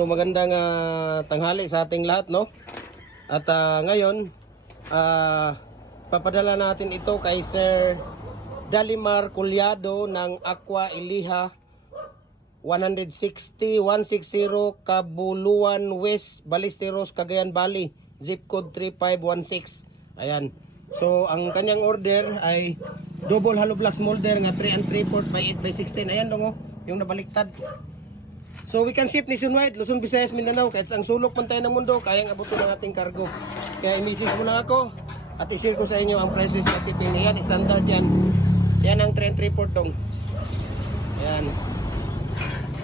Magandang tanghali sa ating lahat, no? At ngayon, papadala natin ito kay Sir Dalimar Collado ng Aqua Iliha 160 Kabuluan West, Ballesteros, Cagayan Valley, zip code 3516. Ayan. So, ang kanyang order ay double hollow block smolder nga 3 3/4 by 8 by 16. Ayan dong, yung nabaliktad. So we can ship nationwide, Luzon, Visayas, Mindanao. Kahit ang sulok man tayo ng mundo, kayang abutin ng ating cargo. Kaya i-message mo na ako at i-share ko sa inyo ang price list ng shipping. Yan, standard yan. Yan ang 3 3/4 dong. Yan.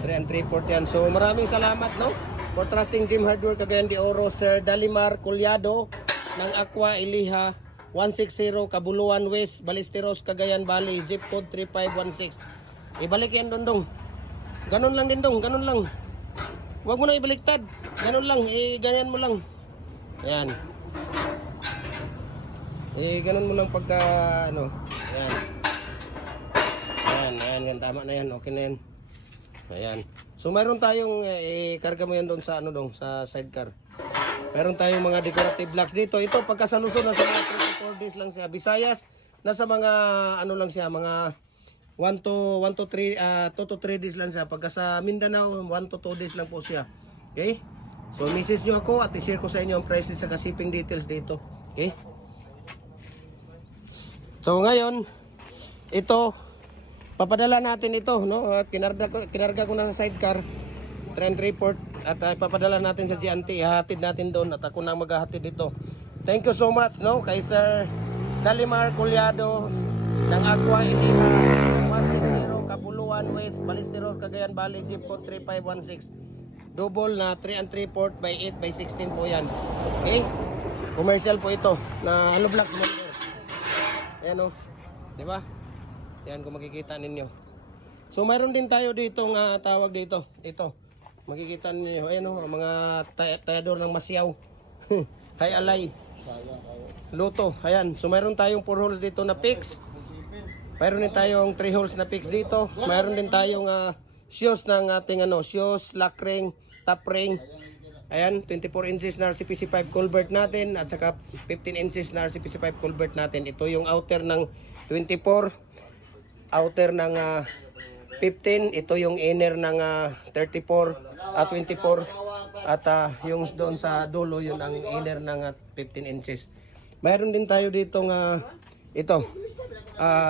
3 3/4 yan. So maraming salamat, no? For trusting Jim Hardware, Cagayan de Oro, Sir Dalimar Collado ng Aqua Iliha 160 Kabuluan West, Ballesteros, Cagayan Valley, zip code 3516. Ibalik yan dong. Ganun lang din dong, ganun lang. Huwag mo na ibaliktad. Ganun lang, ganyan mo lang. Ayan. Ganun mo lang pagka ano. Ayan, yan, tama na yan, okay na yan. Ayan. So mayroon tayong karga mo yan doon sa ano dong, sa sidecar. Mayroon tayong mga decorative blocks dito. Ito pagka sa Luzon nasa mga 3 to 4 days lang siya. Visayas nasa mga ano lang siya, mga 2 to 3 days lang siya. Pagka sa Mindanao 1 to 2 days lang po siya. Okay? So message nyo ako at i-share ko sa inyo ang prices sa shipping details dito. Okay? So ngayon, ito papadala natin ito, no? At kinarga ko na sa sidecar 3 3/4 at papadala natin sa GNT. Ihahatid natin doon at ako na maghahatid dito. Thank you so much, no? Kay Sir Dalimar Collado ng Aqua Iliha 160 Kabuluan West, Ballesteros, Cagayan Valley, zip code 3516. Double na 3 3/4 by 8 by 16 po yan. Okay? Commercial po ito na hollow block smolder. Ayan o. Diba? Yan kung makikita ninyo. So mayroon din tayo dito nga tawag dito. Ito. Makikita ninyo. Ayan o. Mga tayador ng masyaw. Hay alay. Luto. Ayan. So mayroon tayong 4 holes dito na fix. Mayroon din tayong 3 holes na fix dito. Mayroon din tayong shoes ng ating shoes, lock ring, top ring. Ayan, 24 inches na RCPC5 culvert natin at saka 15 inches na RCPC5 culvert natin. Ito yung outer ng 24, outer ng 15, ito yung inner ng 34 at 24 at yung doon sa dulo yun ang inner ng 15 inches. Mayroon din tayo dito ito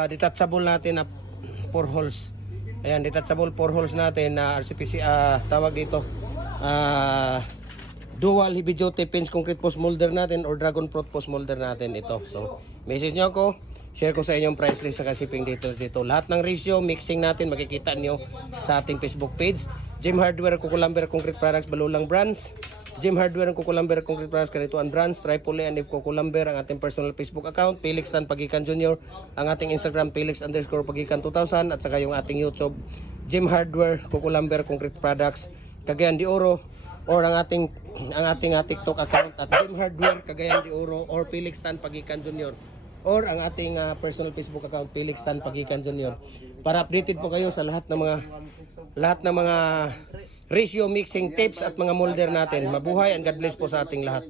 detachable natin na 4 holes. Ayan, detachable 4 holes natin na RCPC tawag dito dual heavy duty pins concrete post molder natin or dragon fruit post molder natin ito. So message nyo ako, share ko sa inyong price list sa shipping dito. Lahat ng ratio mixing natin makikita nyo sa ating Facebook page. Jim Hardware Kukulamber Concrete Products Balulang Brands, Jim Hardware Kukulamber Concrete Products Kanituan Brands, Tripoli and Kukulamber ang ating personal Facebook account, Felix Tan Pagikan Jr., ang ating Instagram Felix_Pagikan 2000 at saka yung ating YouTube Jim Hardware Kukulamber Concrete Products Cagayan de Oro or ang ating TikTok account at Jim Hardware Cagayan de Oro or Felix Tan Pagikan Jr. or ang ating personal Facebook account Felix Tan Pagikan Jr. para updated po kayo sa lahat ng mga ratio mixing tips at mga molder natin. Mabuhay and God bless po sa ating lahat.